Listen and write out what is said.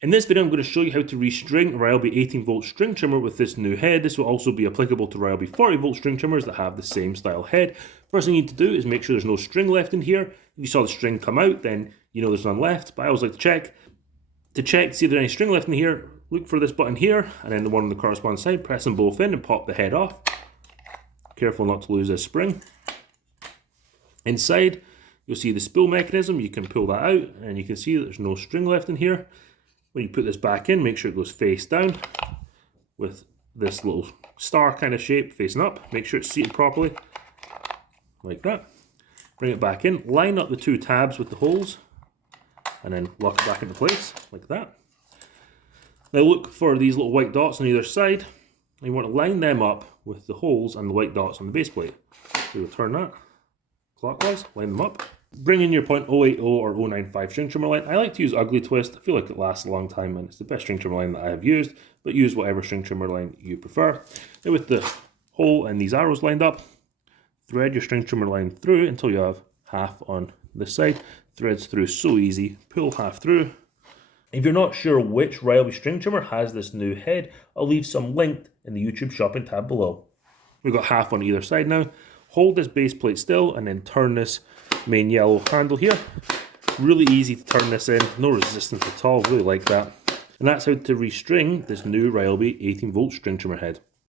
In this video, I'm going to show you how to restring a Ryobi 18-volt string trimmer with this new head. This will also be applicable to Ryobi 40-volt string trimmers that have the same style head. First thing you need to do is make sure there's no string left in here. If you saw the string come out, then you know there's none left, but I always like to check. To check, see if there's any string left in here, look for this button here, and then the one on the corresponding side, press them both in and pop the head off. Careful not to lose this spring. Inside, you'll see the spool mechanism. You can pull that out, and you can see that there's no string left in here. When you put this back in, make sure it goes face down with this little star kind of shape facing up. Make sure it's seated properly, like that. Bring it back in, line up the two tabs with the holes, and then lock it back into place, like that. Now look for these little white dots on either side. You want to line them up with the holes and the white dots on the base plate. So you'll turn that clockwise, line them up. Bring in your .080 or 095 string trimmer line. I like to use Ugly Twist. I feel like it lasts a long time and it's the best string trimmer line that I have used, but use whatever string trimmer line you prefer. Now with the hole and these arrows lined up, thread your string trimmer line through until you have half on this side. Threads through so easy. Pull half through. If you're not sure which Ryobi string trimmer has this new head, I'll leave some linked in the YouTube shopping tab below. We've got half on either side now. Hold this base plate still and then turn this main yellow handle here. Really easy to turn this in, no resistance at all, really like that. And that's how to restring this new Ryobi 18-volt string trimmer head.